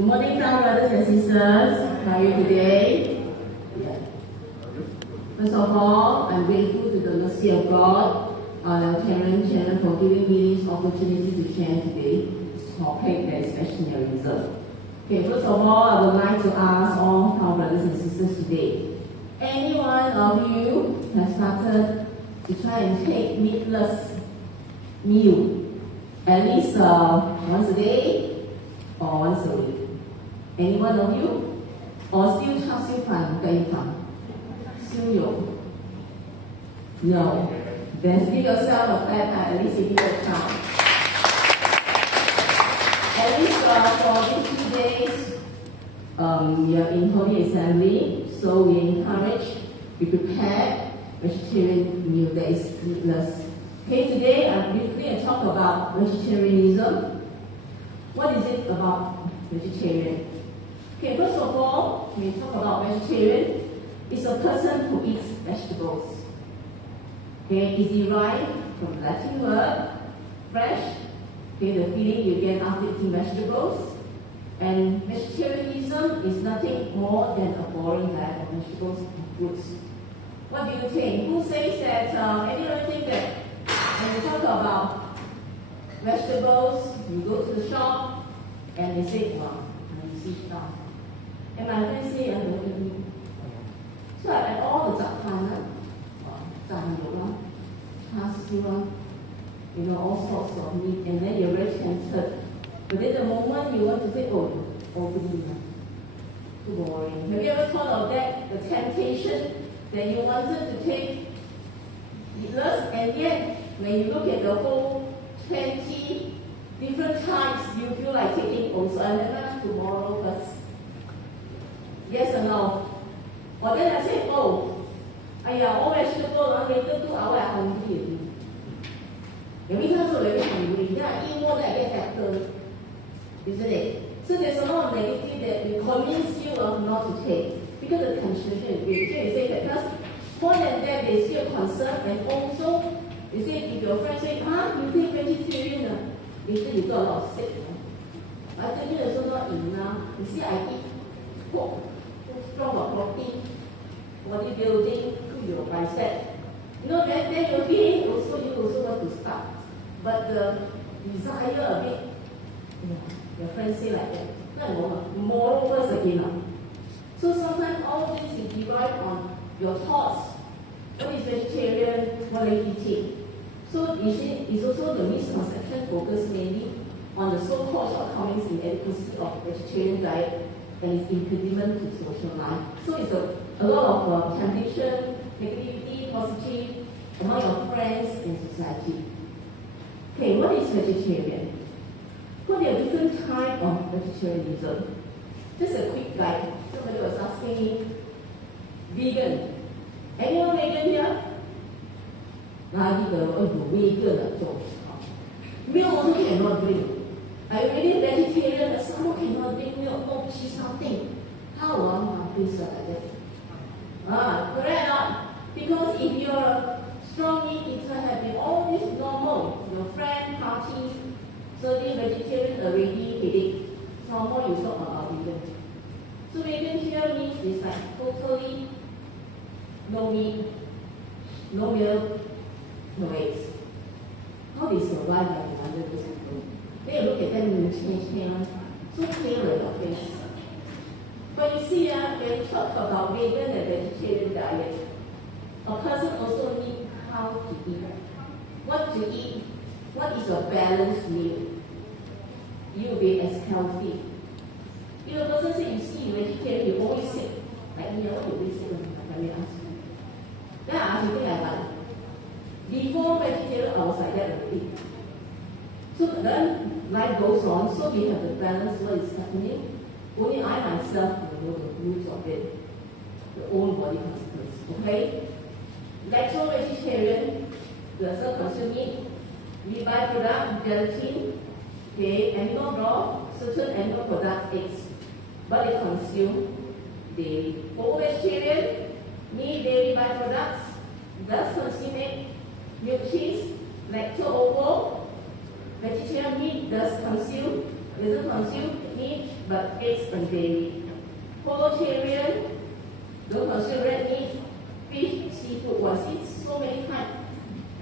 Good morning, dear brothers and sisters. How are you today? First of all, I'm grateful to the mercy of God, our channel for giving me this opportunity to share today this topic that is vegetarianism. Okay, first of all, I would like to ask all our brothers and sisters today, any one of you has started to try and take meatless meal at least once a day or once a week? Any one of you? Or still 叉烧饭鸡饭烧肉 No. Then give yourself a pat at least give it a try. At least for these 2 days, we are in Holy Assembly, so we encourage, we prepare vegetarian meal that is meatless. Okay, today I'm briefly talk about vegetarianism. What is it about vegetarian? Okay, first of all, when we talk about vegetarian, it's a person who eats vegetables. Okay, it's derived from the Latin word fresh. Okay, the feeling you get after eating vegetables. And vegetarianism is nothing more than a boring diet of vegetables and fruits. What do you think? Who says that? Anyone think that when you talk about vegetables, you go to the shop and they say, wow, you see stuff. And my friends say, I don't eat meat. So I like all the zap fan, all sorts of meat, and then you're very tempted. But then the moment you want to say, too boring. Have you ever thought of that? The temptation that you wanted to take meatless, and yet when you look at the whole 20 different types, you feel like taking also another tomorrow first. Yes or no? Or then I say, all vegetable, later 2 hours I'm hungry. Every time so very hungry, then I eat more than I get fatter. Isn't it? So there's a lot of negative that will convince you of not to take, because the temptation is great. So you say that because more than that, they still concerned, and also you say if your friend say, you take vegetarian, later you do a lot of sick. I tell you there's also not enough. You see, I eat pork, strong of protein, bodybuilding, to your bicep. Then you feel you also want to start. But the desire a bit, your friends say like that. Moral first again. So sometimes all this is derived on your thoughts. What is vegetarian? What are you eating? So you see, it's also the misconception focused mainly on the so-called shortcomings in adequacy of vegetarian diet and its impediment to social life. So it's a lot of temptation, negativity, positive among your friends and society. Okay, what is vegetarian? Well, there are different types of vegetarianism. Just a quick guide. Somebody was asking me, vegan. Anyone vegan here? Vegan. Milk also cannot drink. I really vegetarian, but someone cannot drink milk, no cheese, something. How please like that? Correct not? Because if you're a strong meat eater, having all this normal, your friend, parties, serving vegetarian already headache. Normal you talk about vegan. So vegan here means it's like totally no meat, no milk, no eggs. How they survive under this people? They look at them and change, so clear in your face. But you see, when you talk about vegan and vegetarian diet, a person also needs how to eat. What to eat? What is a balanced meal? You will be as healthy. If a person say you see vegetarian, you always sick. Like me, what you always sick? Let me ask you. Then I ask you, think I like. Before vegetarian, I was like that already. So then life goes on, so we have to balance what is happening. Only I myself will know the rules of it, the own body consequence. Okay? Natural vegetarian, doesn't consume meat. We buy product, gelatin, okay, animal broth, certain animal product, eggs. But they consume daily. For vegetarian, meat, dairy byproducts, does consume egg, milk, cheese, lacto ovo. Vegetarian meat does consume doesn't consume meat, but eggs and dairy. Vegetarian, don't consume red meat, fish, seafood. Was it so many times?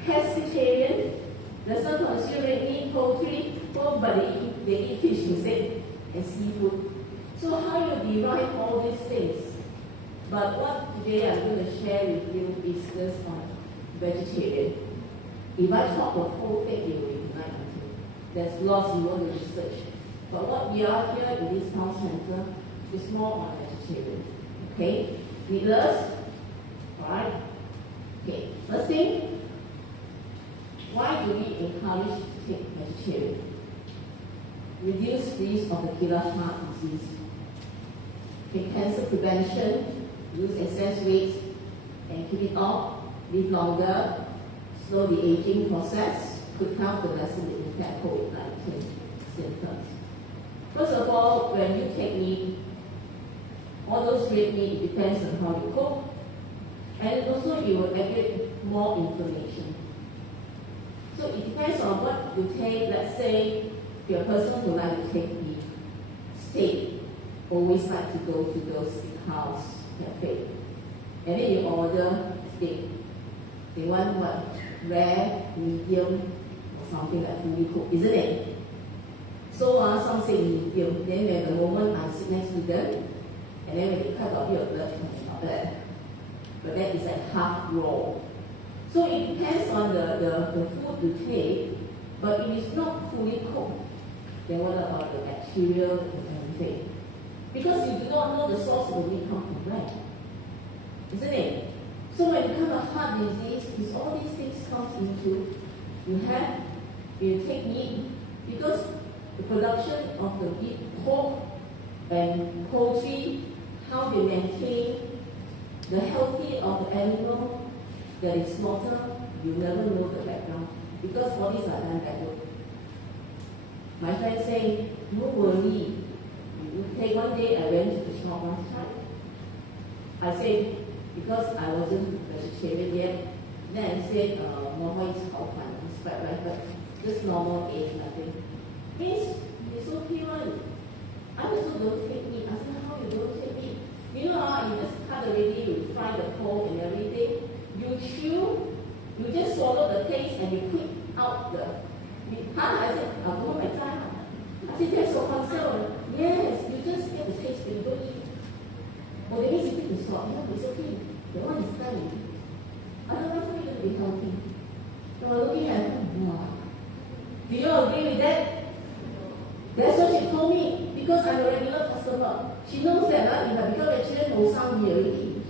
Pescatarian, doesn't consume red meat, poultry, but they eat fish instead and seafood. So how you derive all these things? But what today I'm going to share with you is just on vegetarian. If I talk the whole thing, you will ignite until there's lots you want to research. But what we are here in this town center is more on vegetarian. Okay? Meatless. Alright? Okay. First thing, why do we encourage to take vegetarian? Reduce risk of the killer heart disease. Okay, cancer prevention, lose excess weight and keep it off, live longer, slow the aging process, could help to lessen the impact of COVID-19 symptoms. First of all, when you take meat, all those red meat, it depends on how you cook, and also you will get more inflammation. So it depends on what you take. Let's say you're a person who like to take meat, steak, always like to go to those steakhouse cafe, and then you order steak. They want what? Rare, medium, or something like fully cooked, isn't it? So some say medium. Then when the moment I sit next to them, and then when they cut off your blood, it's not bad. But that is like half raw. So it depends on the food you take, but if it's not fully cooked, then what about the bacteria and everything? Because you do not know the source of the meat come from where, isn't it? So when it comes to heart disease, is all these things come into you take meat, because the production of the beef, pork, and poultry, how they maintain the healthy of the animal that is slaughtered, you never know the background, because all these are done backward. My friend say, no worry. Okay, one day I went to the shop one time. I said, because I wasn't vegetarian yet, then I said, normal is 炒饭, it's fried rice, but just normal egg, nothing. It's okay one. I also don't take meat. I said, how you don't take meat? You know, you just cut already, you fry the pork and everything. You chew, you just swallow the taste and you put out the meat. I said, I'll go my time. I said, that's so concerned. Yes, you just get the taste, but you don't eat. Well, the means you put the salt. Yeah, it's okay. The one is done. Otherwise, how are you going to be healthy? So I'm looking at wow. Do you agree with that? That's what she told me, because I'm a regular customer. She knows that if I become vegetarian, no sound me already.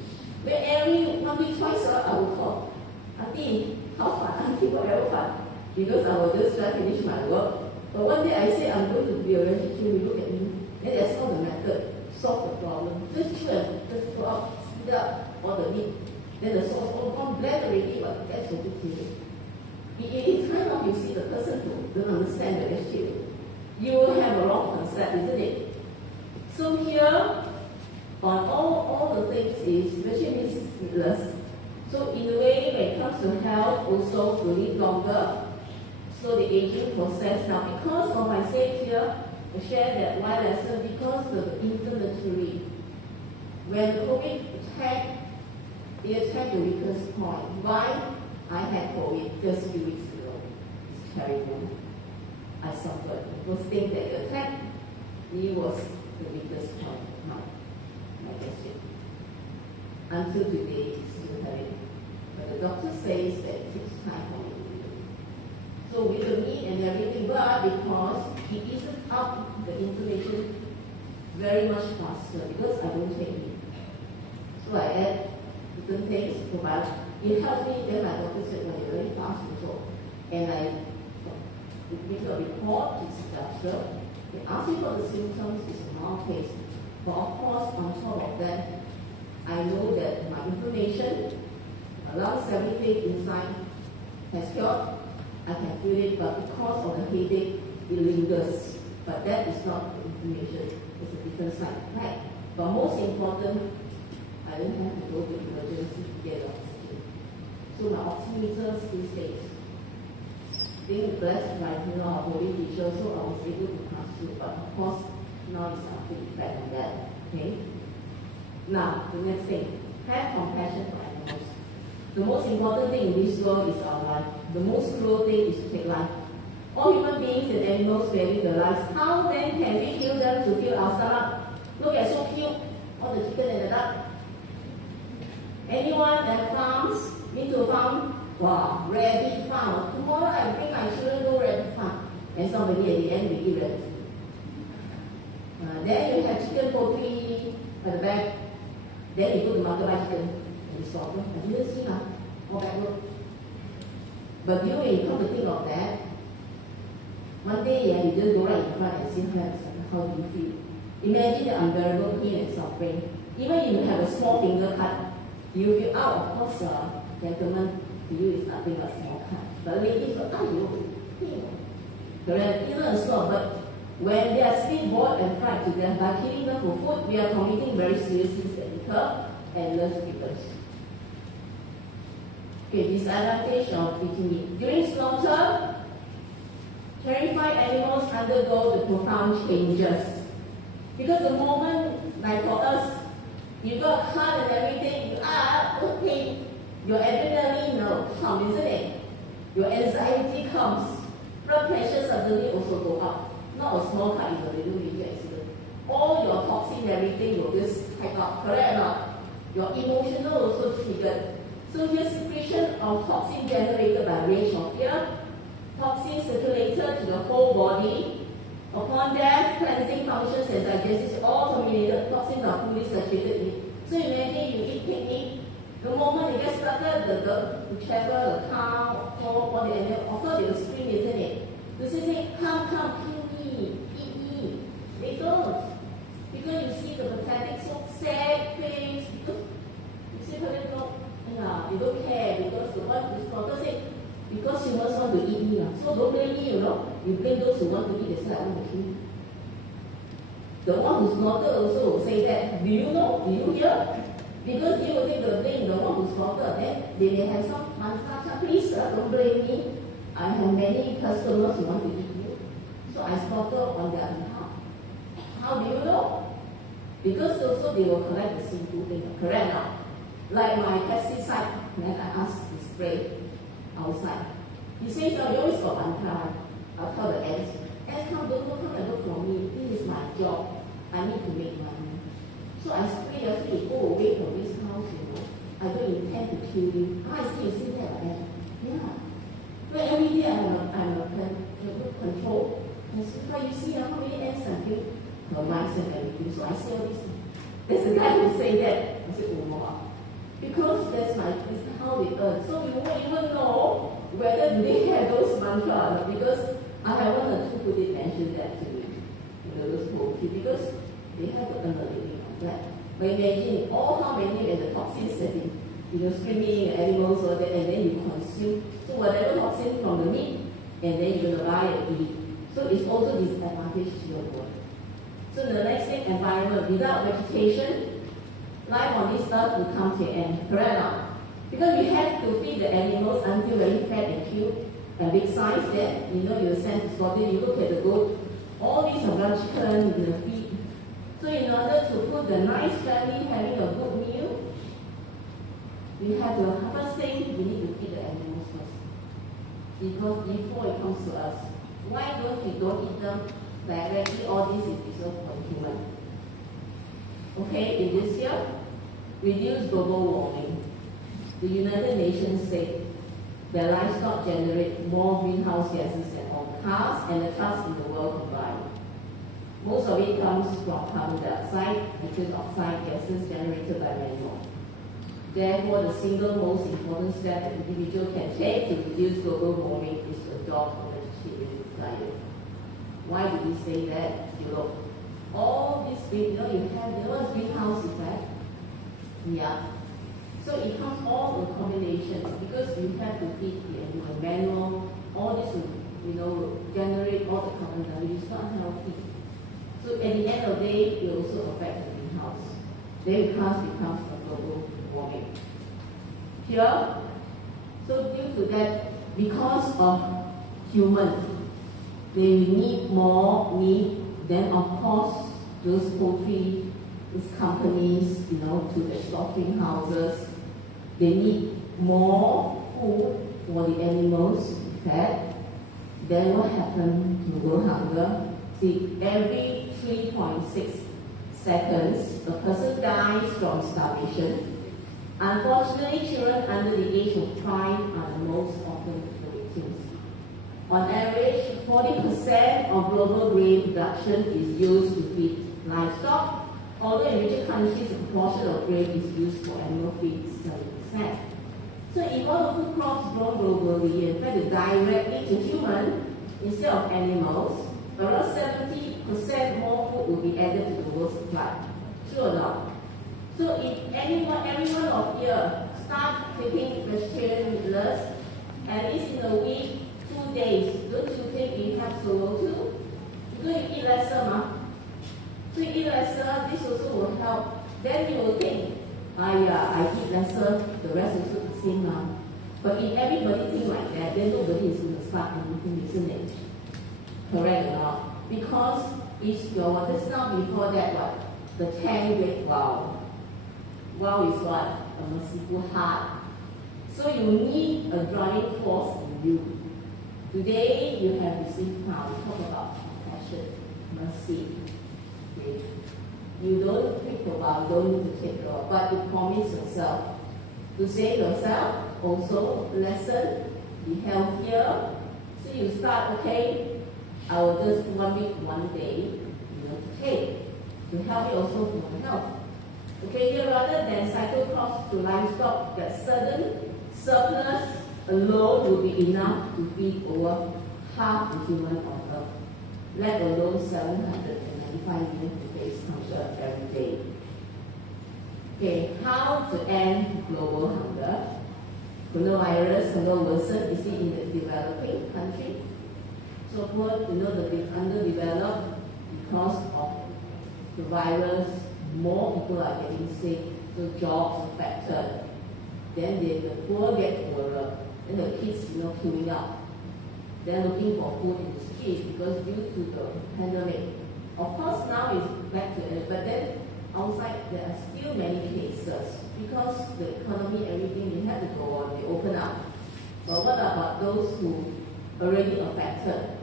Where every 1 week, twice, I will call. Auntie, how far? Auntie, whatever far. Because I will just try to finish my work. But one day I say I'm going to be a vegetarian, you look at me, then that's not the method. Solve the problem. Just chew and just throw out, speed up all the meat. Then the sauce all gone blend already, but that's a good thing. It's kind of, you see, the person who don't understand the vegetarian. You will have a wrong concept, isn't it? So here, on all the things is vegetarian is meatless. So in a way, when it comes to health, also to live longer, so the aging process. Now, because of I said here, I share that one lesson, because of the inflammatory. When the COVID attacked, it attacked the weakest point. Why? I had COVID just a few weeks ago. It's terrible. I suffered. The first thing that attacked me was the weakest point, my district. Until today, it's still having. But the doctor says that it takes time for me. So with the meat and everything, but because it eases up the inflammation very much faster, because I don't take meat. So I add different things, probiotics. It helps me, then my doctor said, well, you're very fast control. And I make a report to the doctor. They ask me for the symptoms, it's a mild case. But of course, on top of that, I know that my inflammation, lungs, everything inside has cured. I can feel it, but because of the headache, it lingers. But that is not the inflammation, it's a different side effect. But most important, I don't have to go to emergency to get oxygen. So my oximeter still stays. Being blessed by our holy teacher, so I was able to pass through. But big effect on that. Okay? Now, the next thing, have compassion for animals. The most important thing in this world is our life. The most cruel thing is to take life. All human beings and animals value their lives. How then can we kill them to fill our stomach? Look at so cute, all the chicken and the duck. Anyone that farms, been to a farm? Wow, rabbit farm. Tomorrow I bring my children to rabbit farm. And somebody at the end will eat rabbit. Then you have chicken poultry at the back. Then you go to market buy chicken and you slaughter. I didn't see now, all back road. But you know, when you come to think of that, one day you just go right in front and see how do you feel. Imagine the unbearable pain and suffering. Even if you have a small finger cut, you feel out. Of course, gentlemen, to you is nothing but small cut. But ladies go, pain. Correct? Even a small, but when they are still boiled and fried to death, by killing them for food, we are committing very serious sins that incur endless bitterness. Okay, disadvantage of eating meat. During slaughter, terrified animals undergo the profound changes. Because the moment, like for us, you got heart and everything, okay, your adrenaline comes, isn't it? Your anxiety comes. Blood pressure suddenly also go up. Not a small cut, it's a little major accident. All your toxin, everything will just hike up, correct or not? Your emotional also triggered. So your secretion of toxin generated by rage or fear, toxin circulated to the whole body. Upon death, cleansing functions and digestion all terminated, toxins are fully saturated in it. So imagine you eat pig meat. The moment it gets started, whichever, the cow, pork, or the animal, of course they will scream, isn't it? They say, come, kill me, eat me. They don't. Because you see the pathetic, so sad face, because you see how they don't care, because the one who slaughter said, because humans want to eat me. So don't blame me, You blame those who want to eat, they say, I want to kill you. The one who slaughtered also will say that. Do you know? Do you hear? Because you will take the blame, the one who slaughtered, then they may have some mantra, please, don't blame me. I have many customers who want to eat you. So I slaughter on their behalf. How do you know? Because also they will collect the sinful thing, correct now? Like my pesticide, then I ask to spray outside. He says, you always got mantra. I'll tell the ants, come and look for me. This is my job. I need to make money. So I spray, I say, go away from this house, I don't intend to kill you. I see you sit there like that. Yeah. But every day I'm a control. I say, you see how many ants I kill? Her mice and everything. So I say all this. There's a guy who say that. I say, wow. Because this is how we earn. So you won't even know whether they have those mantras. Because I have one or two who did mention that to me. Those poultry. Because they have to earn a living on that. But imagine how many and the toxins that screaming animals or that, and then you consume. So whatever toxin from the meat, and then you're going to buy and eat. So it's also disadvantage to your body. So the next thing, environment. Without vegetation, life on this earth will come to an end. Correct now? Because we have to feed the animals until very fat and cute and big size that you send to slaughter. You look at the goat, all these are blood chicken, feed. So in order to put the nice family having a good meal, we have to, first thing, we need to feed the animals first. Because before it comes to us, why don't we don't eat them directly? All this is reserved for human. Okay, in this year, reduce global warming. The United Nations said that livestock generate more greenhouse gases than all cars and the trucks in the world combined. Most of it comes from carbon dioxide, nitrous oxide gases generated by manure. Therefore, the single most important step an individual can take to reduce global warming is to adopt a vegetarian diet. Why do we say that? All this, you have the what's greenhouse effect. Yeah. So it comes all in combination because you have to feed the manual, all this will, generate all the carbon dioxide, which is not healthy. So at the end of the day, it also affects the greenhouse. Then becomes a global warming. Here, so due to that, because of humans, they need more meat, then of course those poultry, these companies, to the slaughtering houses, they need more food for the animals to be fed. Then what happened to world hunger? See, every 3.6 seconds, a person dies from starvation. Unfortunately, children under the age of 5 are the most often the victims. On average, 40% of global grain production is used to feed livestock, although in richer countries, a proportion of grain is used for animal feed, 70%. So if all the food crops grown globally and fed directly to humans instead of animals, around 70% more food will be added to the world supply. Sure or not? So if every one of you start taking vegetarian meatless, at least in a week, 2 days, don't you think you have solo too? Because you eat lesser, ma. So you eat lesser, this also will help. Then you will think, I eat lesser, the rest also the same, ma. But if everybody think like that, then nobody is going to start anything, isn't it? Correct or not? Because if your water stop before that, what? The 10 great wow. Wow is what? A merciful heart. So you need a driving force in you. Today you have received power. We talk about compassion, mercy. Okay. You don't think about, don't need to take care, but you promise yourself to save yourself, also lesson, be healthier. So you start, okay, I will just 1 week, 1 day, to take, to help you also for your health. Okay, here rather than cycle crops to livestock, that sudden surplus alone will be enough to feed over half the human on Earth, let alone 795 million who face hunger every day. Okay, how to end global hunger? Coronavirus hunger worsen, is it in the developing country? So poor, the underdeveloped, because of the virus, more people are getting sick, so jobs affected. Then the poor get poorer, then the kids, queuing up. They're looking for food in the street because due to the pandemic. Of course, now it's back to it, but then outside there are still many cases because the economy, everything, they have to go on, they open up. But what about those who already affected?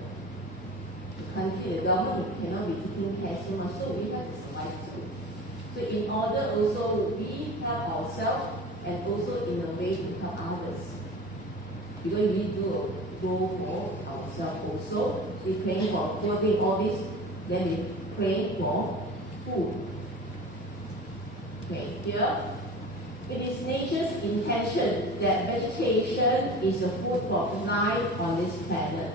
The country, the government cannot be taking care so much, so we have to survive too. So in order also we help ourselves and also in a way to help others. Because we do a goal for ourselves also. We pray for clothing, all this, then we pray for food. Okay, here. It is nature's intention that vegetation is the food for life on this planet.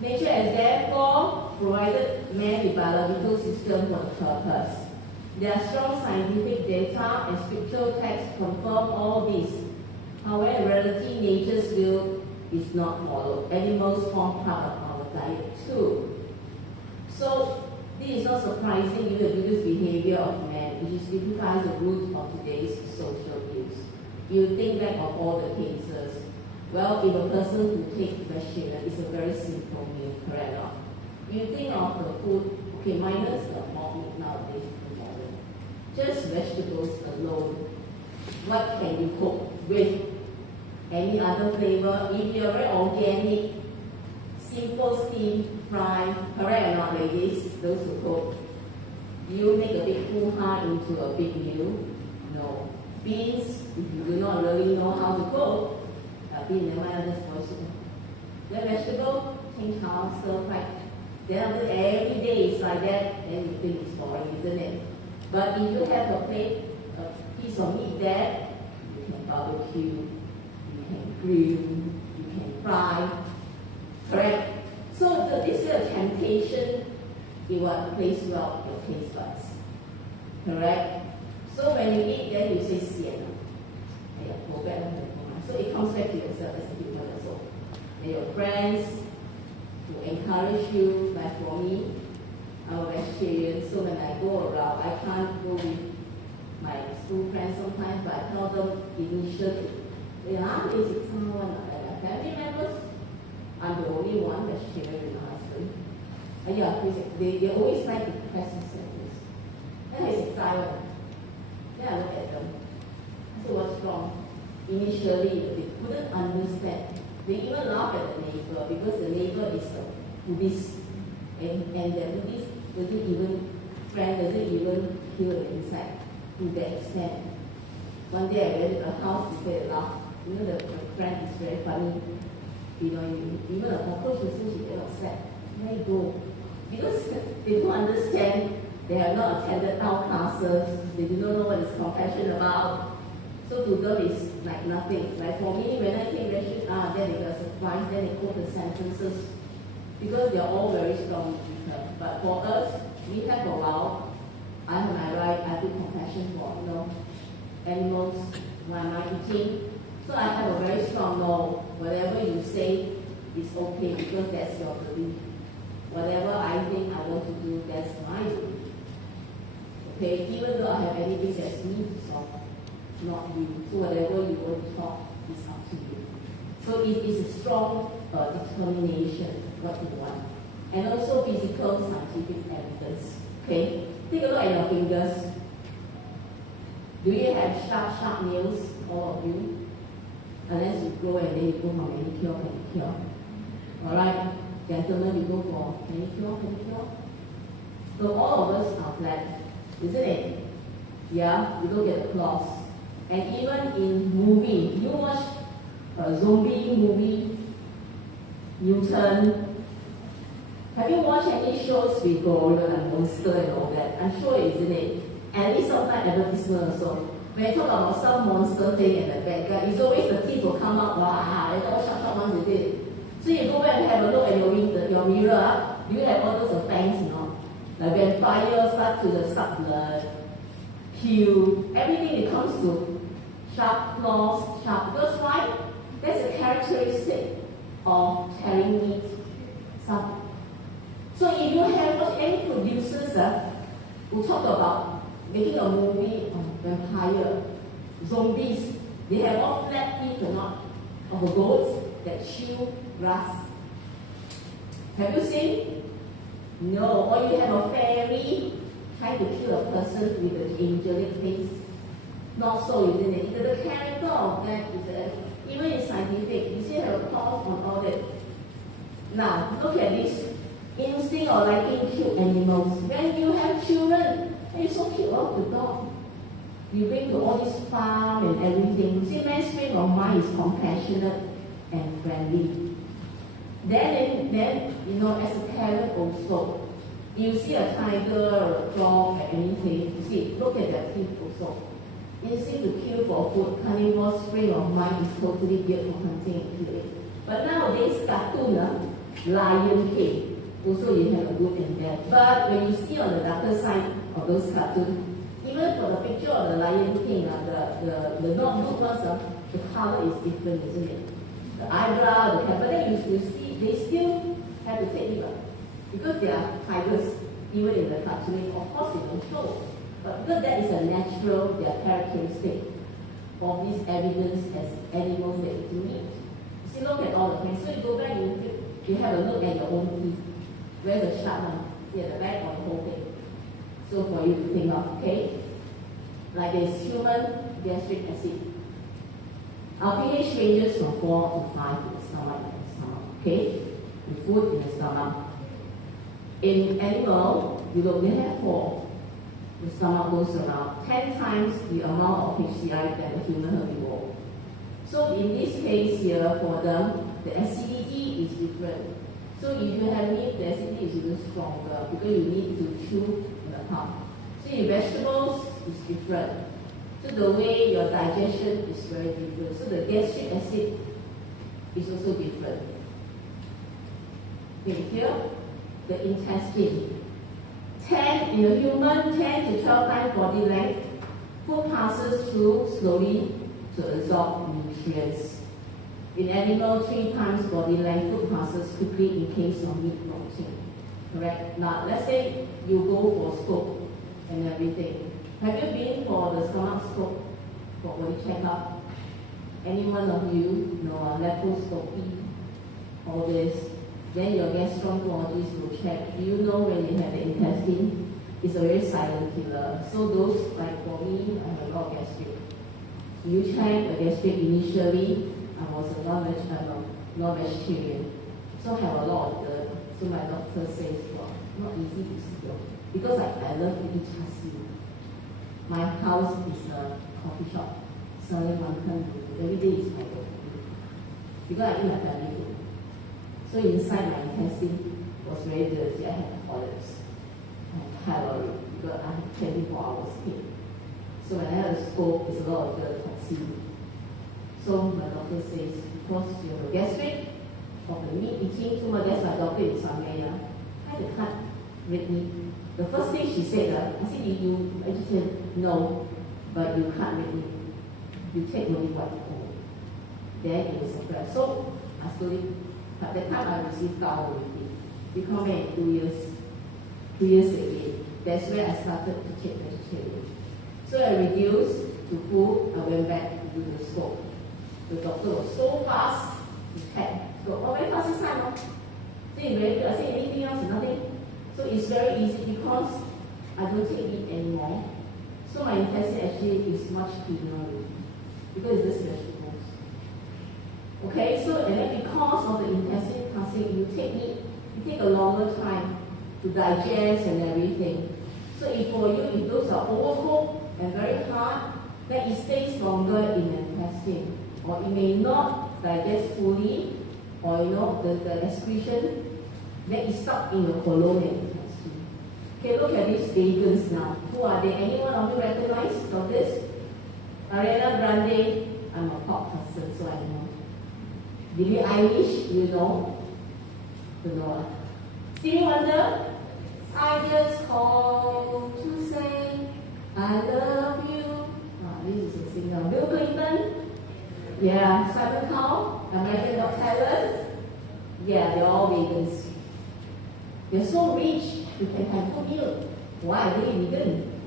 Nature has therefore provided man with biological system for the purpose. There are strong scientific data and scriptural texts confirm all this. However, in reality, nature's will is not followed. Animals form part of our diet too. So, this is not surprising given the biggest behavior of man, which is typifies the root of today's social ills. You think back of all the cases. Well, if a person who takes vegetarian, it's a very simple meal, correct or not? You think of the food, okay, minus the mock meat nowadays. Just vegetables alone. What can you cook with? Any other flavor? If you're very organic, simple steam, fry, correct or not, ladies? Those who cook. Do you make a big hoo-ha into a big meal? No. Beans, if you do not really know how to cook, beans, never mind, just voice it. Then vegetable, change how, stir fry. Then after every day it's like that, then you think it's boring, isn't it? But if you have a plate, a piece of meat there, you can barbecue, you can grill, you can fry, correct? So this is a temptation, it will place well your taste buds, correct? So when you eat, then you say sian. So it comes back to yourself as a human as well. And your friends to encourage you, like for me, I'm a vegetarian, so when I go around, I can't go with my school friends sometimes, but I tell them initially, is someone like my family members? I'm the only one vegetarian with my husband. They always like to press themselves. silent. Then I look at them. I said, what's wrong? Initially, they couldn't understand. They even laugh at the neighbor because the neighbor is a Buddhist. And the Buddhist doesn't even kill the insect to that extent. One day I went to the house to say laugh. You know, the friend is very funny. You know, even a cockroach person, she get upset. Let it go. Because they don't understand, they have not attended our classes, they do not know what is compassion about. So to them it's like nothing. Like for me, when I think then they got surprised, then they quote the sentences. Because they are all very strong people. But for us, we have a vow. I have my right, I do compassion for, animals, why am I eating? So I have a very strong no. Whatever you say is okay because that's your belief. Whatever I think I want to do, that's my belief. Okay, even though I have anything that's me to solve, not you. So whatever you want to talk is up to you. So it is a strong determination what you want. And also physical scientific evidence. Okay, take a look at your fingers. Do you have sharp nails, all of you? Unless you go and then you go for manicure. Alright, gentlemen, you go for manicure. So all of us are black, isn't it? Yeah, you look at the claws. And even in movie, you watch a zombie movie, Newton. Have you watched any shows with gorilla and monster and all that? I'm sure, isn't it? And it's sometimes advertisement also. When you talk about some monster thing and the bad guy, it's always the teeth will come out, wow, it's all shut ones, is it? So you go back and have a look at your mirror, do you have all those fangs, The vampire start to suck blood, kill, everything it comes to sharp claws, because why? That's a characteristic of tearing meat. So if you have any producers who talk about making a movie on vampire, zombies, they have all flat teeth or not, of a goat that chew grass. Have you seen? No. Or you have a fairy trying to kill a person with an angelic face. Not so, isn't it? The character of that is even in scientific, you see have a clause on all that. Now, look at this. Instinct or liking cute animals. When you have children, it's so cute off the dog. You bring to all this farm and everything. See, man's frame of mind is compassionate and friendly. Then as a parent also, you see a tiger or a dog or anything, you see, look at their teeth also. Instinct to kill for food, carnivore's frame of mind is totally built for hunting and killing. But nowadays, cartoon, Lion King. Also, you have a good and bad. But when you see on the darker side of those cartoons, even for the picture of the Lion King, the not good ones, the color is different, isn't it? The eyebrow, the hair, but then you see, they still have to take it up. Because they are tigers, even in the cartoon, of course they don't show. But because that is a natural, their characteristic of this evidence as animals that eat meat. You see, look at all the things. So you go back, you have a look at your own teeth. Where's the sharp one? See at the back or the whole thing? So for you to think of, okay? Like this, human gastric acid. Our pH ranges from 4 to 5 in the stomach, okay? The food in the stomach. In animal, they have 4. The stomach goes around 10 times the amount of HCI than the human herbivore. So in this case here, for them, the acidity is different. So if you have meat, the acidity is even stronger because you need to chew in the tongue. So in vegetables, it's different. So the way your digestion is very different. So the gastric acid is also different. Okay, here, the intestine. 10 in a human, 10 to 12 times body length. Food passes through slowly to absorb nutrients. In animal, 3 times body length, food passes quickly in case of meat rotting. Correct? Now, let's say you go for scope and everything. Have you been for the stomach scope for body checkup? Any one of you know laparoscopy, all this? Then your gastroenterologist will check. Do you know when you have the intestine? Is is a very silent killer. So those, like for me, I have a lot of gastric. You check the gastric initially, I was a non-vegetarian. So I have a lot of dirt. So my doctor says, well, not easy to steal. Because I love to eat char siu. My house is a coffee shop selling wonton noodle. Every day is my food. Because I eat my family food. So inside my intestine was very dirty. I had polyps. I had pylori because I had 24 hours here. So when I had a scope, it's a lot of dirt toxin. So my doctor says, because you have a gastric, of the meat eating too much, that's my doctor in Shanghai. I had to cut red meat. The first thing she said, I said, I just said, no, but you cut red meat. You take only white only. Then it will suppress. So I slowly, at that time I received gao already. Become 2 years. 2 years again. That's where I started to take vegetarian. So I reduced to food, I went back to do the scope. The doctor was so fast, he checked. So, very fast this time, no? So it's very good. I say anything else, nothing. So it's very easy because I don't take meat anymore. So my intestine actually is much cleaner because it's just vegetables. Okay, so and then because of the intestine passing, you take a longer time to digest and everything. So if for you, if those are overcooked and very hard, then it stays longer in the intestine. Or it may not digest fully, or the excretion, then it's stuck in the colon and intestine. Okay, look at these vegans now. Who are they? Anyone of you recognize from this? Ariana Grande, I'm a pop person, so I know. Billie Eilish, you know? You know. Stevie Wonder, I just called to say I love you. This is a singer. Bill Clinton. Yeah, Simon Cowell, American Got Talent. Yeah, they're all vegans. They're so rich, you can have good meal. Why are they vegan?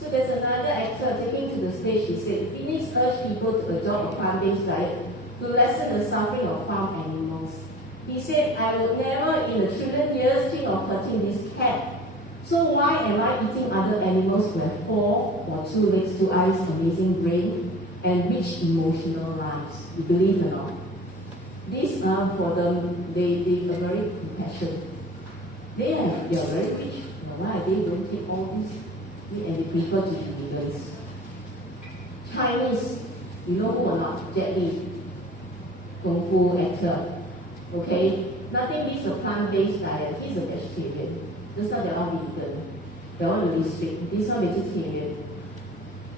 So there's another actor taking to the stage. He said, Phoenix urged people to adopt a plant-based diet to lessen the suffering of farm animals. He said, I would never in a trillion years think of hurting this cat. So why am I eating other animals who have 4 or 2 legs, 2 eyes, amazing brain, and rich emotional lives? You believe or not? These are for them, they are very compassionate. They are very rich. Why they don't take all this and they prefer to be vegans? Chinese, you know who or not? Jet Li, Kung Fu actor. Okay? Nothing beats a plant-based diet. He's a vegetarian. This one they're all vegan. They want to restrict. This one vegetarian.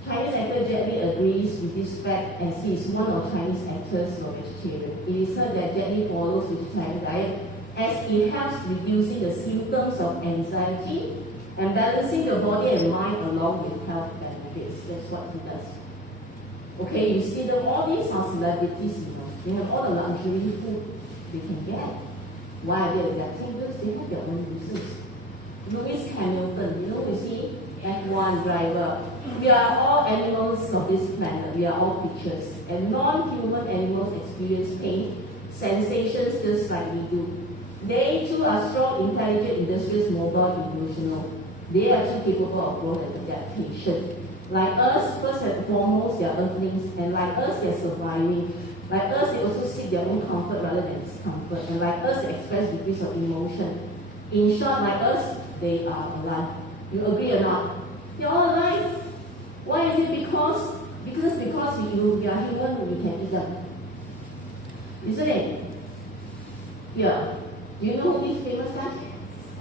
Chinese actor Jet Li agrees with this fact and sees one of Chinese actors who are vegetarian. It is said that Jet Li follows vegetarian diet as it helps reducing the symptoms of anxiety and balancing the body and mind along with health benefits. That's what he does. Okay, you see them, all these are celebrities, They have all the luxury food they can get. Why are they adapting? Because they have their own reasons. Lewis Hamilton, you see, F1 driver. We are all animals of this planet. We are all creatures. And non-human animals experience pain, sensations just like we do. They too are strong, intelligent, industrious, mobile, emotional. They are too capable of growth and adaptation. Like us, first and foremost, they are earthlings. And like us, they are surviving. Like us, they also seek their own comfort rather than discomfort. And like us, they express degrees of emotion. In short, like us, they are alive. You agree or not? They're all alive. Why is it? Because we are human, we can eat them. Isn't it? Yeah. Do you know who this famous guy?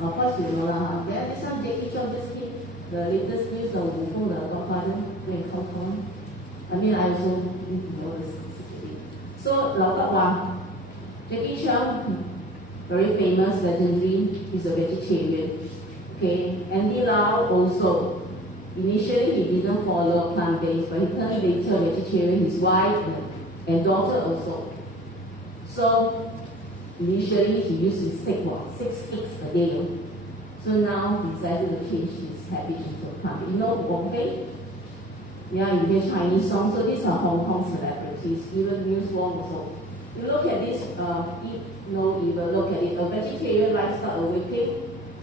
Of course you know lah. There is some Jackie Chan just came. The latest news of Wu Feng, the godfather, go and come home. I mean, I also need to know this. So, Lao Tat Wah, Jackie Chan, very famous, legendary, he's a vegetarian. Okay, Andy Lau also. Initially, he didn't follow plant-based, but he turned later vegetarian, his wife and daughter also. So, initially, he used to take 6 eggs a day. So now, he decided to change his habit into plant. You know Wong? Yeah, you hear Chinese songs. So these are Hong Kong celebrities, even Wong also. You look at this, look at it, a vegetarian lifestyle awakening.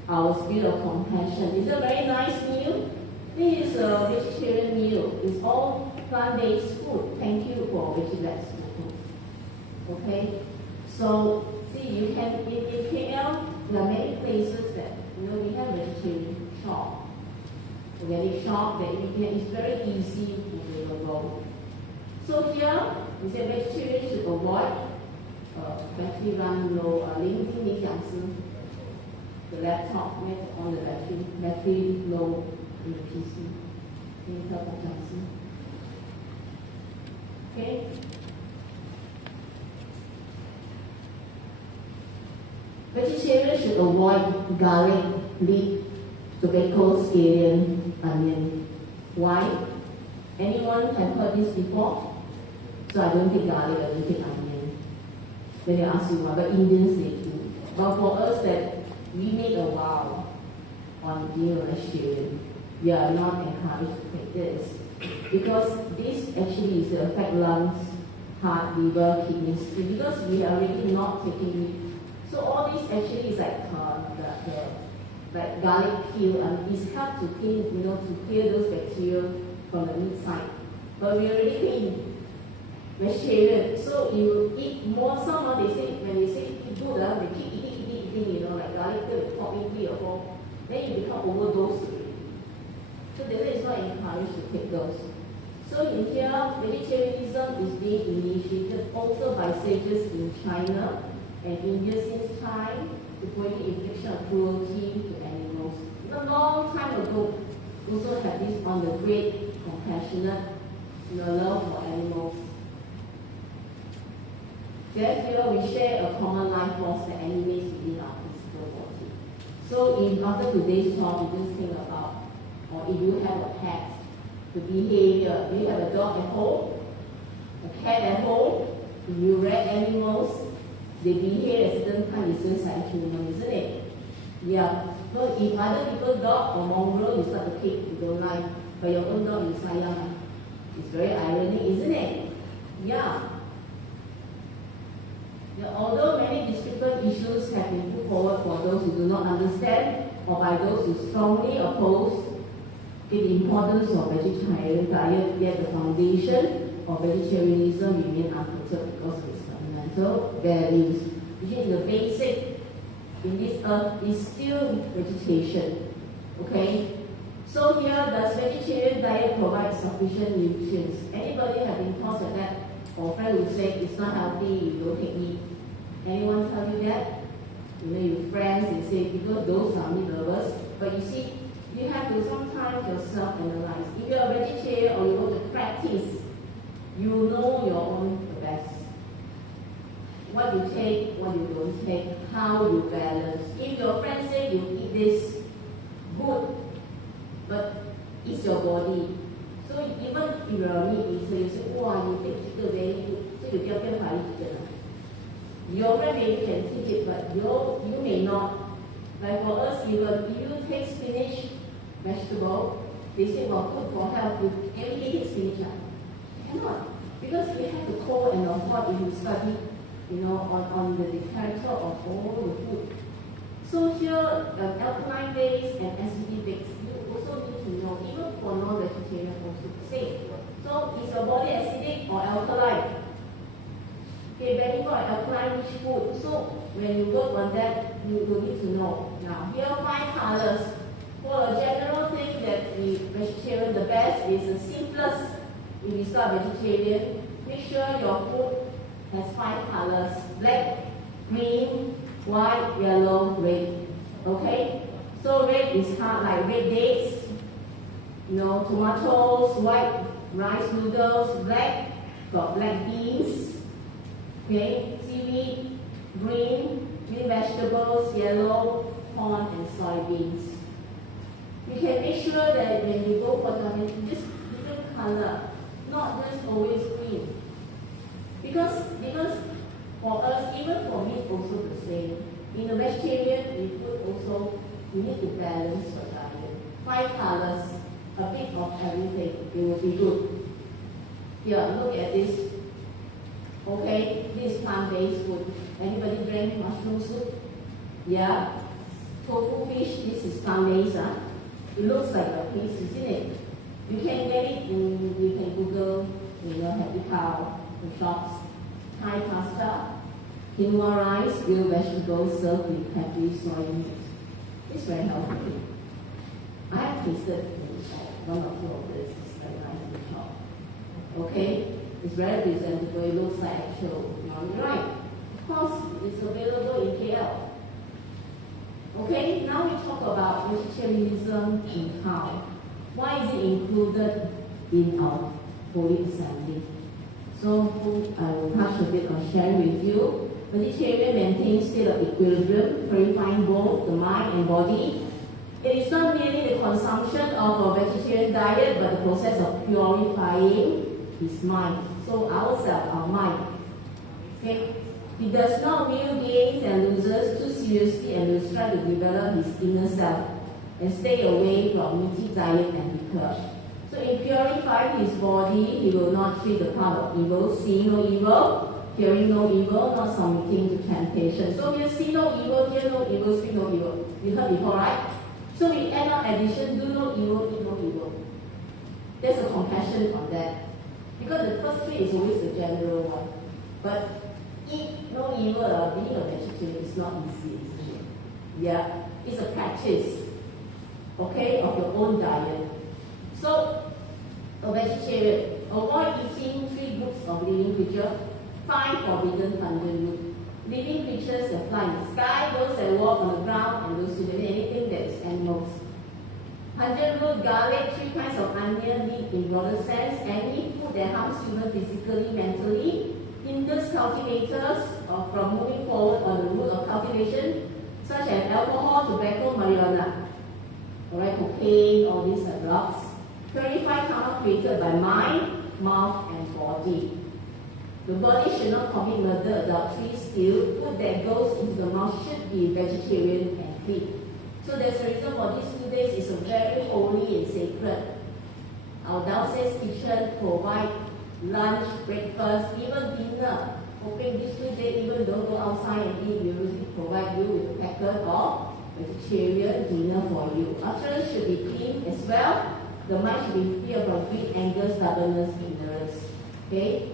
our spirit of compassion. It's a very nice meal. This is a vegetarian meal. It's all plant-based food. Thank you for vegetarian food. Okay? So, see, you can, in KL, there are many places that, we have vegetarian shop. Organic shop that you can, it's very easy available. So here, we say vegetarian should avoid battery run low, 零斤理想师 the laptop on the battery low in the PC. Okay. Vegetarians should avoid garlic, leek, tobacco, scallion, onion. Why? Anyone have heard this before? So I don't take garlic, I don't take onion. Then they ask you, but Indians they do. But for us that we make a vow on being a vegetarian, we are not encouraged to take this. Because this actually is to affect lungs, heart, liver, kidneys, because we are already not taking meat. So all this actually is like like garlic peel, and it's helped to clean, to clear those bacteria from the meat side. But we already clean vegetarian, so you eat more. Someone they say when they say eat good, they keep eating, like garlic peel, pop in 3 or 4, then you become overdose already. So the way it's not encouraged to take those. So in here, vegetarianism is being initiated also by sages in China and India since time to prevent infliction of cruelty to animals. A long time ago, also had this on the great compassionate love for animals. Then here we share a common life force that animates within our physical body. So after today's talk, you just think about, or if you have a pet, the behavior. You have a dog at home, a cat at home, you read animals, they behave at a certain time, it's just like human, isn't it? Yeah. So if other people's dog or mongrel, you start to kick, you don't like, but your own dog is sayang. It's very ironic, isn't it? Yeah. Although many discrepant issues have been put forward for those who do not understand or by those who strongly oppose the importance of vegetarian diet, yet the foundation of vegetarianism remains unperturbed because of its fundamental values, which is the basic in this earth is still vegetation. Okay? So here, does vegetarian diet provide sufficient nutrients? Anybody have been taught that? Or friend will say it's not healthy, you don't take meat. Anyone tell you that? Your friends, they say because those are meat lovers. But you see, you have to sometimes yourself analyze. If you're a vegetarian or you want to practice, you know your own the best. What you take, what you don't take, how you balance. If your friend say you eat this, good, but it's your body. So even if you're a meat eater, you say, wow, you take chicken very good, so you get chicken. Your friend maybe can take it, but you may not. Like for us, if you take spinach, vegetable, they say, well, good for health, you every day eat spinach. Cannot. Because we have to cold and hot if you study, on the character of all the food. So here, alkaline base and acidic base, you also need to know, even for non-vegetarian also the same. So is your body acidic or alkaline? Okay, when you got alkaline rich food, so when you work on that, you will need to know. Now, here are 5 colors. For a general thing that the vegetarian, the best is the simplest. If you start vegetarian, make sure your food has 5 colors: black, green, white, yellow, red. Okay? So red is hard, like red dates, tomatoes, white rice noodles, black, got black beans, okay, seaweed, green vegetables, yellow, corn, and soybeans. You can make sure that when you go for something, just different color, not just always green. Because for us, even for meat also the same. In a vegetarian, we put also, you need to balance your diet. 5 colors, a bit of everything, it will be good. Here, look at this. Okay, this is plant-based food. Anybody drink mushroom soup? Yeah. tofu fish, this is plant-based. It looks like a paste, isn't it? You can get it you can Google, Happy Cow, the shops. Thai pasta, quinoa rice, grilled vegetables served with happy soy meat. It's very healthy. I have tasted one or two of this. It's very nice in the shop. Okay? It's very presentable. It looks like actual naan right. Of course, it's available in KL. Okay? Now we talk about vegetarianism in town. Why is it included in our Holy Assembly? So I will touch a bit on sharing with you. Vegetarian maintains state of equilibrium, purifying both the mind and body. It is not merely the consumption of a vegetarian diet, but the process of purifying his mind. So ourselves, our mind. Okay? He does not view gains and losers too seriously and will try to develop his inner self and stay away from meaty diet and liquor. So in purifying his body, he will not treat the part of evil, seeing no evil, hearing no evil, not submitting to temptation. So you see no evil, hear no evil, speak no evil. You heard before, right? So we add on addition, do no evil, eat no evil. There's a compassion on that. Because the first three is always the general one. But eat no evil, being a vegetarian is not easy, isn't it? Yeah, it's a practice, okay, of your own diet. So, a vegetarian, avoid eating 3 groups of living creatures, 5 forbidden pungent root. Living creatures that fly in the sky, those that walk on the ground, and those who live in anything that is animals. Pungent root, garlic, 3 kinds of onion, meat in broader sense, any food that harms humans physically, mentally, hinders cultivators from moving forward on the route of cultivation, such as alcohol, tobacco, marijuana, alright, cocaine, all these are drugs. Purify karma created by mind, mouth, and body. The body should not commit murder, adultery, steal. Food that goes into the mouth should be vegetarian and clean. So there's a reason for these 2 days is very holy and sacred. Our downstairs kitchen provide lunch, breakfast, even dinner. Hoping these 2 days, even don't go outside and eat, we will provide you with a packet of vegetarian dinner for you. Utterance should be clean as well. The mind should be free from greed, anger, stubbornness, ignorance. Okay?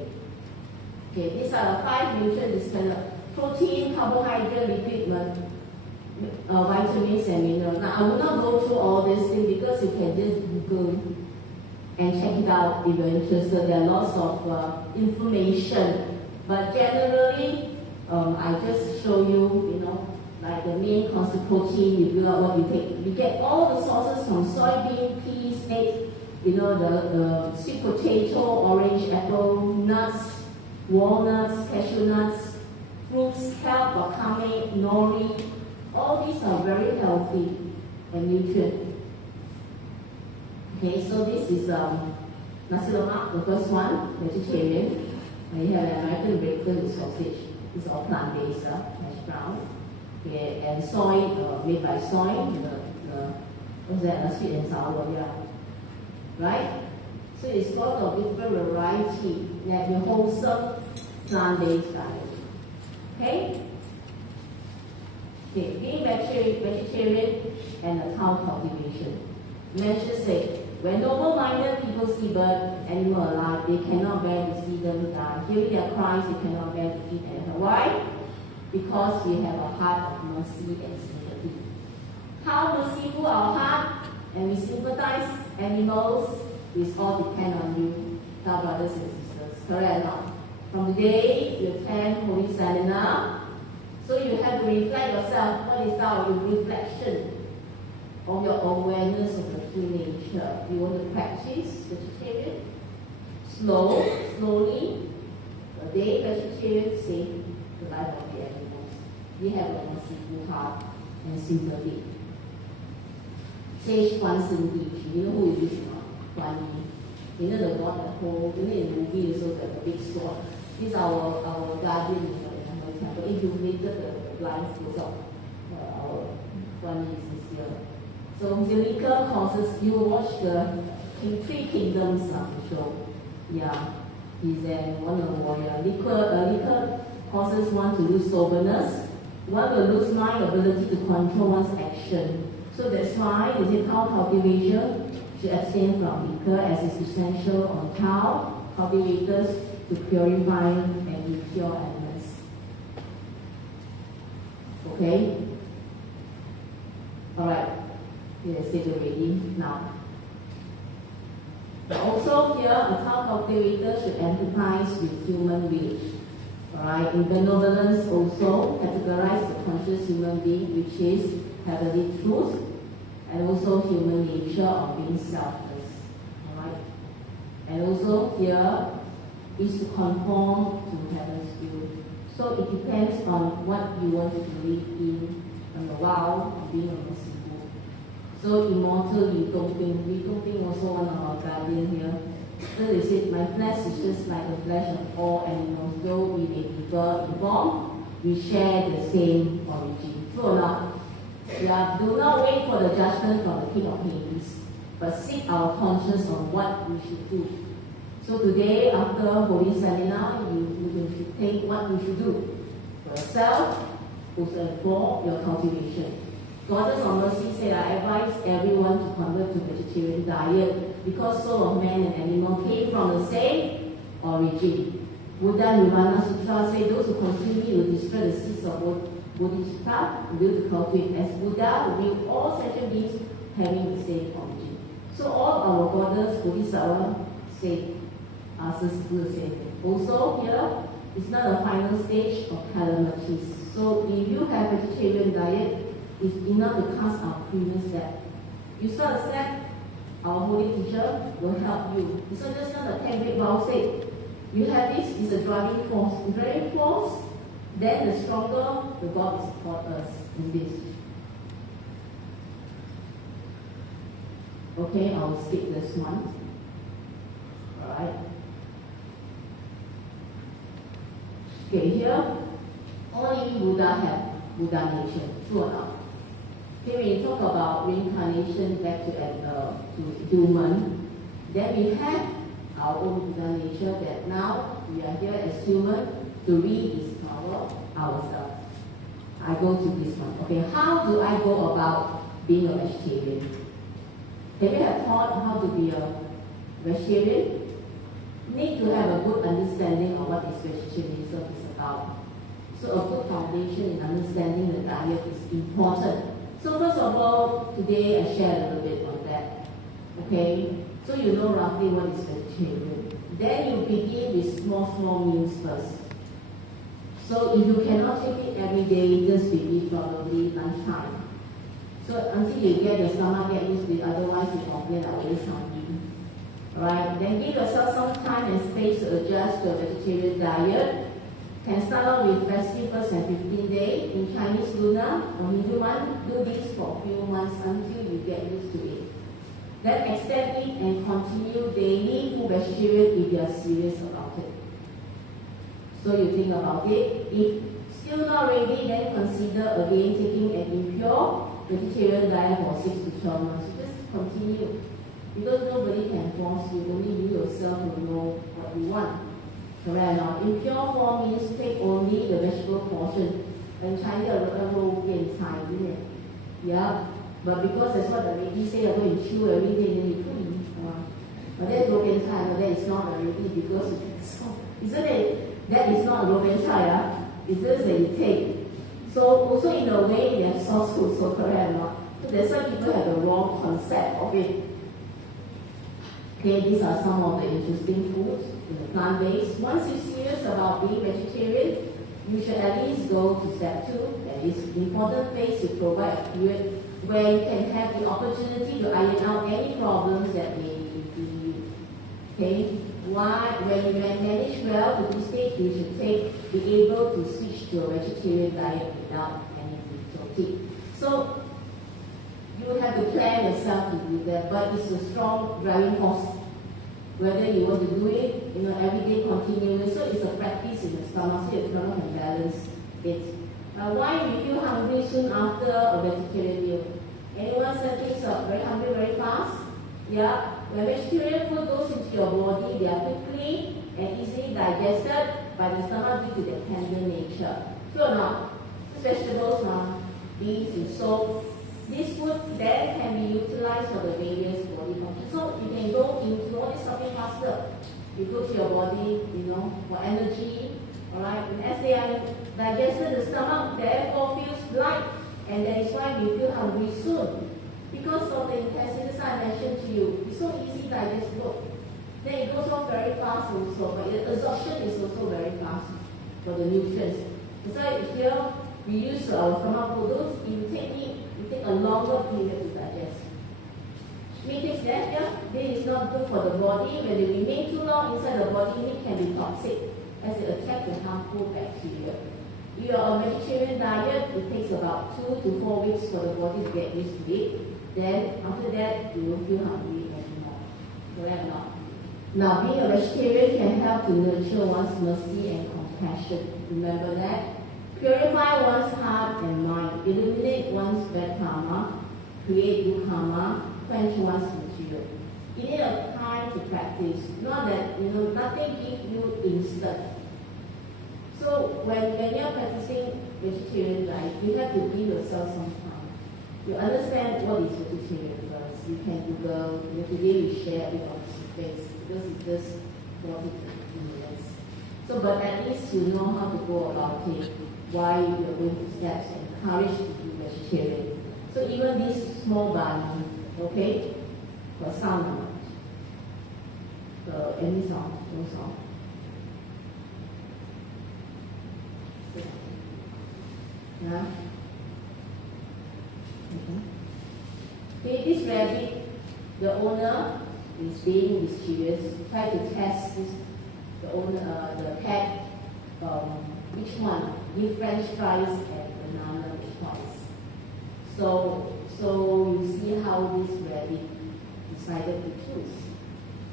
Okay, these are the 5 nutrients dependent. Protein, carbohydrate, lipid, vitamins and minerals. Now I will not go through all these things because you can just Google and check it out if you're interested. There are lots of information. But generally, I just show you, like the main constant protein, you build out what you take. We get all the sources from soybean, peas, eggs, the sweet potato, orange, apple, nuts, walnuts, cashew nuts, fruits, kelp, wakame, nori. All these are very healthy and nutrient. Okay, so this is nasi lemak, the first one, vegetarian. And you have an American breakfast with sausage. It's all plant-based, hash brown. Okay, and soy, made by soy, what's that, sweet and sour, yeah. Right? So it's got a different variety, that the wholesome plant-based diet. Okay? Okay, being vegetarian and a town cultivation. Mention say, when noble-minded people see bird, animal alive, they cannot bear to see them die. Hearing their cries, they cannot bear to feed them. Why? Because we have a heart of mercy and sympathy. How merciful our heart, and we sympathize animals, is all depend on you, our brothers and sisters. Correct or not? From the day you attend Holy Seminar, so you have to reflect yourself. What is our reflection of your awareness of the true nature? You want to practice vegetarian? Slowly, a day vegetarian, save the life of the animals. We have a merciful heart and sympathy. Sage Guan Shen Di, you know who is this one? Guan Yin. You know the God that hold, in the movie also the big sword. He's our guardian in the temple. He illuminated the blind spots of our Guan Yin this year. So the liquor causes, you watch the Three Kingdoms show. Yeah, he's one of the warrior. Liquor causes one to lose soberness. One will lose mind, ability to control one's action. So that's why they say cow cultivation should abstain from liquor as is essential on cow cultivators to purify and impure animals. Okay? Alright, yes, say already now. Also here, a cow cultivator should empathize with human beings. Alright, in benevolence also categorize the conscious human being, which is heavenly truth, and also human nature of being selfless. Alright? And also here is to conform to heaven's will. So it depends on what you want to believe in and the vow of being a merciful. So immortal Li Dongping also one of our guardian here. So they said, my flesh is just like the flesh of all animals, though we may differ in form, we share the same origin. True or not? Yeah, do not wait for the judgment from the King of Hades, but seek our conscience on what we should do. So today, after Holy Seminar, you should think what you should do for yourself, also for your cultivation. Goddess of Mercy said, I advise everyone to convert to vegetarian diet because soul of man and animal came from the same origin. Buddha Nirvana Sutra said those who continue will destroy the seeds of bodhicitta, will cultivate as Buddha, will all sentient beings having the same origin. So all our goddess, Bodhisattva, say, ask us to do the same thing. Also here, it's not a final stage of calamities. So if you have vegetarian diet, it's enough to cast our previous step. You start a step, our holy teacher will help you. It's not just not a 10-week vow say. You have this, is a driving force. The driving force, then the stronger the God support us in this. Okay, I'll skip this one. Alright. Okay, here, only Buddha have Buddha nature. True or not? Here we talk about reincarnation back to human. Then we have our own Buddha nature that now we are here as human to rediscover ourselves. I go to this one. Okay, how do I go about being a vegetarian? Have you have thought how to be a vegetarian? Need to have a good understanding of what is vegetarianism is about. So a good foundation in understanding the diet is important. So first of all, today I share a little bit on that. Okay? So you know roughly what is vegetarian. Then you begin with small meals first. So if you cannot take it every day, just begin probably lunchtime. So until you get your stomach get used to it, otherwise you complain I'm always hungry. Alright? Then give yourself some time and space to adjust to a vegetarian diet. Can start off with fasting first and 15 days. In Chinese lunar or Hindu one, do this for a few months until you get used to it. Then extend it and continue daily full vegetarian if you are serious about it. So you think about it. If still not ready, then consider again taking an impure vegetarian diet for 6 to 12 months. So just continue. Because nobody can force you, only you yourself will know what you want. Correct now. Impure form means take only the vegetable portion. In Chinese, a roll in Thai, isn't it? Yeah. But because that's what the lady say, I go and chew every day, then you couldn't. But that's Rogan Thai, but that is not a lady because it's so, isn't it? That is not Rogan Thai, it's just that you take. So also in a way, they have source food, so correct or not? So that's why people have the wrong concept of it. Okay, these are some of the interesting foods in the plant-based. Once you're serious about being vegetarian, you should at least go to step 2. That is important phase to provide a period where you can have the opportunity to iron out any problems that may be you. Okay? When you manage well to this stage, you should be able to switch to a vegetarian diet without any difficulty. So you would have to plan yourself to do that, but it's a strong driving force. Whether you want to do it, every day continuous, so it's a practice in the stomach, so your stomach can balance it. Why we feel hungry soon after a vegetarian meal? Anyone wakes up very hungry very fast? Yeah. When vegetarian food goes into your body, they are quickly and easily digested by the stomach due to their tender nature. True or not? These vegetables, beans and soap, this food then can be utilized for the various body functions. So you can go into all this something faster. You go to your body, for energy, alright? And as they are digested, the stomach therefore feels light, and that is why we feel hungry soon. Because of the intestines I mentioned to you, it's so easy to digest food. Then it goes off very fast also, but the absorption is also very fast for the nutrients. So here we use our stomach noodles, it will take a longer period to digest. Meat is left here. This is not good for the body. When they remain too long inside the body, meat can be toxic as it attacks the harmful bacteria. If you are a vegetarian diet, it takes about 2 to 4 weeks for the body to get used to it. Then after that, you will feel hungry anymore. Correct or not? Now, being a vegetarian can help to nurture one's mercy and compassion. Remember that? Purify one's heart and mind. Eliminate one's bad karma. Create good karma. Quench one's material. You need a time to practice. Not that, nothing gives you instant. So, when you're practicing vegetarian diet, you have to give yourself some time. You understand what is vegetarian first. You can Google. Today we share it on the face because it's just 40 to 50 minutes. So, but at least you know how to go about it, why you're going to steps, and encourage to do vegetarian. So even this small bun, okay, for sound, any sound, no sound. Yeah. Okay, this rabbit, the owner is being mischievous, try to test the cat, which one, give French fries and banana which ones. So you see how this rabbit decided to choose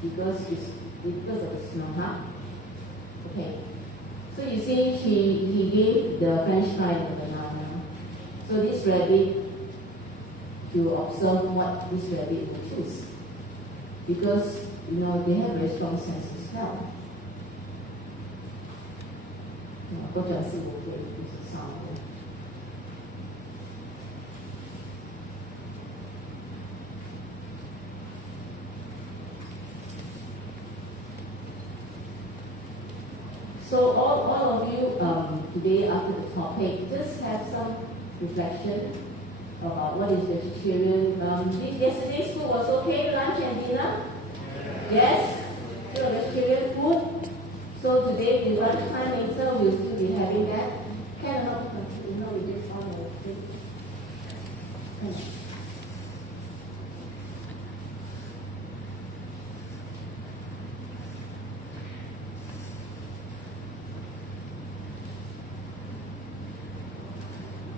because of the smell, huh? Okay. So you see, he gave the French fry and the banana. So this rabbit, to observe what this rabbit will choose. Because, they have very strong sense of smell. So all of you today after the topic, just have some reflection about what is vegetarian. Yesterday's food was okay, lunch and dinner? Yes? Still vegetarian food? So today, the lunchtime later, we'll still be having that. Can or not? We just on the thing.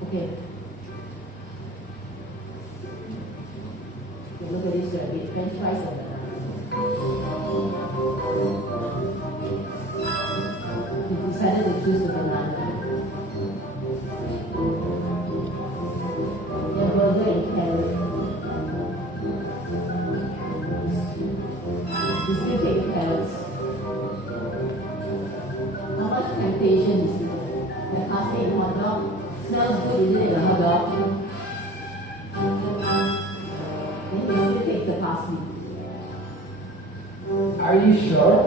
Okay. Look at this rabbit, French fries and he decided to choose the banana. Then burger and carrot. You still take carrots. How much temptation is there? The classic hot dog. Smells good, isn't it, the hot dog? Are you sure?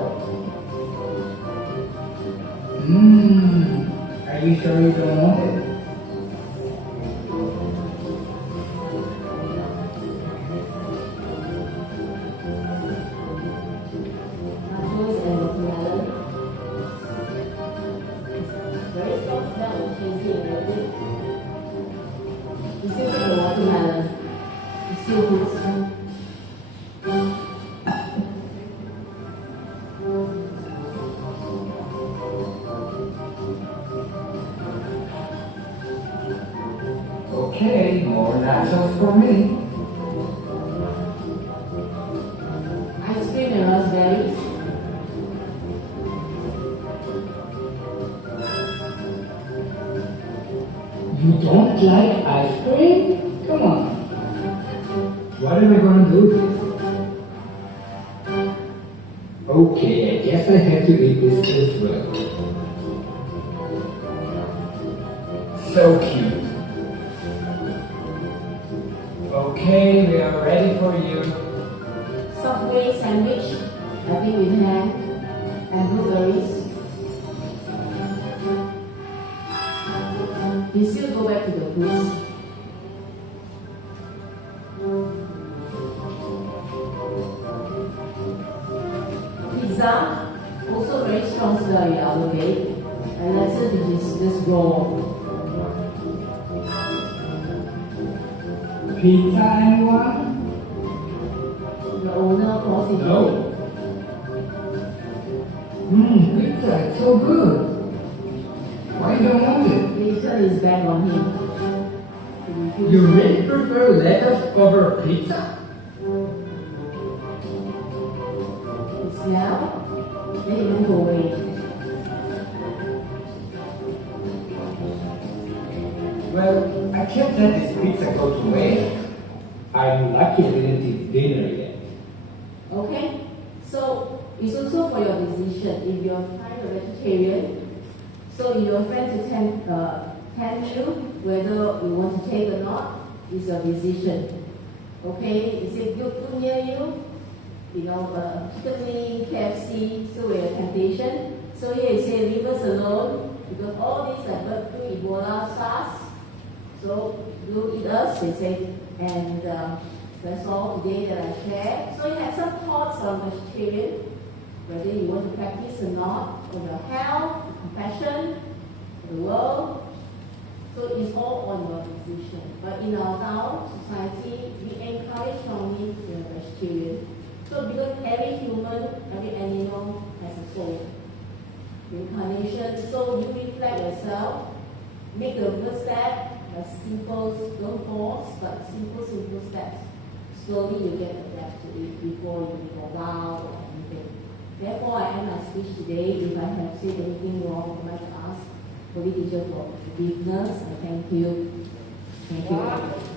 Are you sure you don't want it? Nachos and watermelon. Very strong smell of cheesy and everything. You still take the watermelon. You still good. Okay, more nachos for me. Ice cream and raspberries. You don't like ice cream? Come on. What am I going to do? Okay, I guess I have to eat this as well. So cute. Okay, we are ready for you. Subway sandwich, I think with ham and blueberries. We still go back to the goods. Pizza, also very strong smell in our way. And let's say it is just raw. Pizza, anyone? The owner calls it. No. Pizza, it's so good. Why you don't want it? He turned his back on him. You really prefer lettuce over pizza? He smelled, then he went away. Well, I can't let this pizza go to waste. I'm lucky I didn't eat dinner yet. Okay? So, it's also for your decision. If you're kind of vegetarian, so if your friend to tempt you, whether you want to take or not, is your decision. Okay? Is it good near you? Chicken wing, KFC, so we're a temptation. So here it says, leave us alone, because all these are bird flu, Ebola, SARS. So, do eat us, they say. And that's all today that I share. So you have some thoughts on vegetarian, whether you want to practice or not, on your health, compassion, for the world. So it's all on your decision. But in our now society, we encourage strongly the vegetarian. So because every human, every animal has a soul, reincarnation. So you reflect yourself, make the first step, simple, don't force, but simple steps. Slowly you get adapted to it before you go wow or anything. Therefore, I end my speech today. If I have said anything wrong, I might ask Holy Teacher for forgiveness and thank you. Thank you.